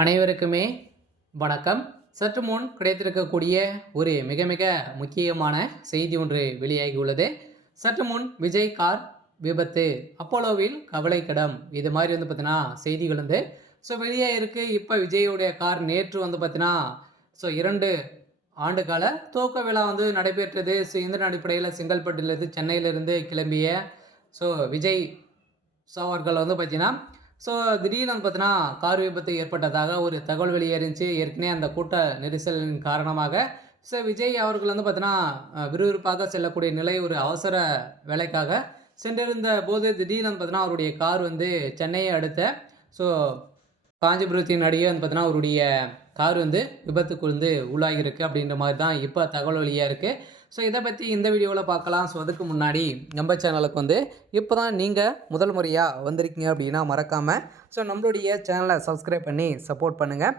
அனைவருக்குமே வணக்கம். சற்று முன் கிடைத்திருக்கக்கூடிய ஒரு மிக மிக முக்கியமான செய்தி ஒன்று வெளியாகியுள்ளது. சற்று முன் விஜய் கார் விபத்து, அப்போலோவில் கவலைக்கிடம், இது மாதிரி பார்த்தீங்கன்னா செய்திகள் வெளியாயிருக்கு. இப்போ விஜயோடைய கார் நேற்று பார்த்தீங்கன்னா 2 ஆண்டு கால துவக்க விழா நடைபெற்றது. இதன் அடிப்படையில் செங்கல்பட்டிலிருந்து சென்னையிலிருந்து கிளம்பிய விஜய் அவர்கள் பார்த்தீங்கன்னா திடீர்னு பார்த்தீங்கன்னா கார் விபத்து ஏற்பட்டதாக ஒரு தகவல் வெளியேறிச்சு. ஏற்கனவே அந்த கூட்ட நெரிசலின் காரணமாக விஜய் அவர்கள் பார்த்தீங்கன்னா விறுவிறுப்பாக செல்லக்கூடிய நிலை, ஒரு அவசர வேலைக்காக சென்றிருந்த போது திடீர்னு பார்த்தீங்கன்னா அவருடைய கார் சென்னையை அடுத்த காஞ்சிபுரத்தின் அடியே பார்த்தீங்கன்னா அவருடைய கார் விபத்துக்கு உள்ளாகியிருக்கு அப்படின்ற மாதிரி தான் இப்போ தகவல் வெளியாக இருக்குது. இதை பற்றி இந்த வீடியோவில் பார்க்கலாம். அதுக்கு முன்னாடி நம்ம சேனலுக்கு இப்போ தான் நீங்கள் முதல் முறையாக வந்திருக்கீங்க அப்படின்னா மறக்காமல் நம்மளுடைய சேனலை சப்ஸ்கிரைப் பண்ணி சப்போர்ட் பண்ணுங்கள்.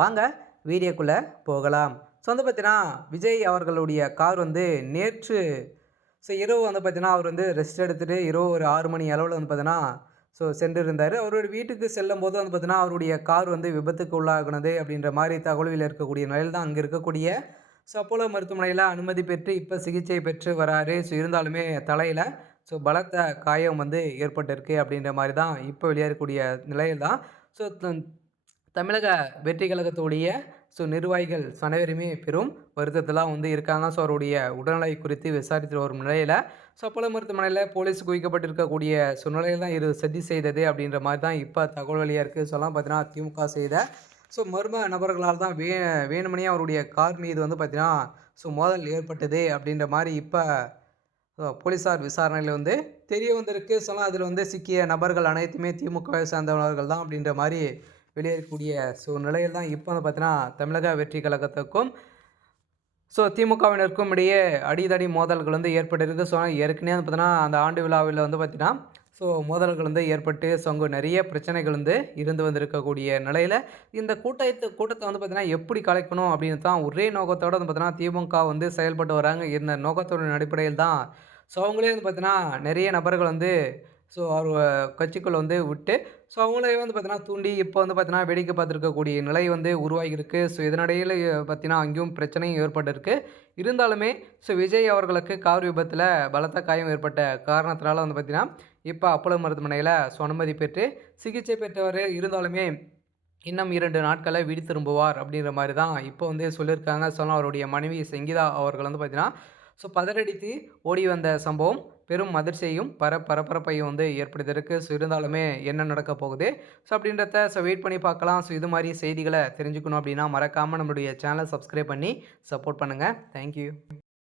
வாங்க வீடியோக்குள்ளே போகலாம். பார்த்தீங்கன்னா விஜய் அவர்களுடைய கார் நேற்று இரவு பார்த்தீங்கன்னா அவர் ரெஸ்ட் எடுத்துகிட்டு இரவு ஒரு 6 மணி அளவில் பார்த்தீங்கன்னா சென்றிருந்தார். அவருடைய வீட்டுக்கு செல்லும்போது பார்த்தீங்கன்னா அவருடைய கார் விபத்துக்கு உள்ளாகினது அப்படின்ற மாதிரி தகவல்கள் இருக்கக்கூடிய நிலையில் தான் அங்கே இருக்கக்கூடிய அப்போலோ மருத்துவமனையில் அனுமதி பெற்று இப்போ சிகிச்சை பெற்று வராரு. இருந்தாலுமே தலையில் பலத்த காயம் ஏற்பட்டிருக்கு அப்படின்ற மாதிரி தான் இப்போ வெளியேறக்கூடிய நிலையில் தான் தமிழக வெற்றி கழகத்துடைய நிர்வாகிகள் அனைவருமே பெரும் வருத்தத்தெல்லாம் இருக்காங்க. அவருடைய உடல்நிலை குறித்து விசாரித்து வரும் நிலையில் அப்போலோ மருத்துவமனையில் போலீஸ் குவிக்கப்பட்டிருக்கக்கூடிய சூழ்நிலையில் தான் இது சதி செய்தது அப்படின்ற மாதிரி தான் இப்போ தகவல் வழியாக இருக்குது. பார்த்தீங்கன்னா திமுக செய்த மர்ம நபர்களால் தான் வேணுமனே அவருடைய கார் மீது பார்த்தீங்கன்னா மோதல் ஏற்பட்டது அப்படின்ற மாதிரி இப்போ போலீஸார் விசாரணையில் தெரிய வந்திருக்கு. அதில் சிக்கிய நபர்கள் அனைத்துமே திமுகவை சார்ந்தவர்கள் தான் அப்படின்ற மாதிரி வெளியேறக்கூடிய நிலையில் தான் இப்போ பார்த்தீங்கன்னா தமிழக வெற்றி கழகத்துக்கும் திமுகவினருக்கும் இடையே அடிதடி மோதல்கள் ஏற்பட்டிருக்கு. ஏற்கனவே பார்த்தீங்கன்னா அந்த ஆண்டு விழாவில் பார்த்தீங்கன்னா மோதல்கள் ஏற்பட்டு அங்கே நிறைய பிரச்சனைகள் இருந்து வந்திருக்கக்கூடிய நிலையில் இந்த கூட்டத்தை பார்த்தீங்கன்னா எப்படி கலைக்கணும் அப்படின்னு தான் ஒரே நோக்கத்தோடு பார்த்தீங்கன்னா திமுக செயல்பட்டு வராங்க. இந்த நோக்கத்தோட அடிப்படையில் தான் அவங்களே பார்த்தீங்கன்னா நிறைய நபர்கள் அவர் கட்சிக்குள்ளே விட்டு அவங்களே பார்த்தீங்கன்னா தூண்டி இப்போ பார்த்தீங்கன்னா வேடிக்கை பார்த்துருக்கக்கூடிய நிலை உருவாகியிருக்கு. இதனிடையில் பார்த்தீங்கன்னா அங்கேயும் பிரச்சனையும் ஏற்பட்டிருக்கு. இருந்தாலுமே விஜய் அவர்களுக்கு கார் விபத்தில் பலத்த காயம் ஏற்பட்ட காரணத்தினால பார்த்தீங்கன்னா இப்போ அப்போலோ மருத்துவமனையில் அனுமதி பெற்று சிகிச்சை பெற்றவர். இருந்தாலுமே இன்னும் 2 நாட்களில் வீடு திரும்புவார் அப்படின்ற மாதிரி தான் இப்போ சொல்லியிருக்காங்க. அவருடைய மனைவி சங்கீதா அவர்கள் பார்த்தீங்கன்னா பதறடித்து ஓடி வந்த சம்பவம் பெரும் அதிர்ச்சியையும் பரபரப்பையும் ஏற்படுத்தியிருக்கு. இருந்தாலுமே என்ன நடக்க போகுது அப்படின்றத வெயிட் பண்ணி பார்க்கலாம். இது மாதிரி செய்திகளை தெரிஞ்சுக்கணும் அப்படின்னா மறக்காமல் நம்மளுடைய சேனலை சப்ஸ்கிரைப் பண்ணி சப்போர்ட் பண்ணுங்கள். தேங்க்யூ.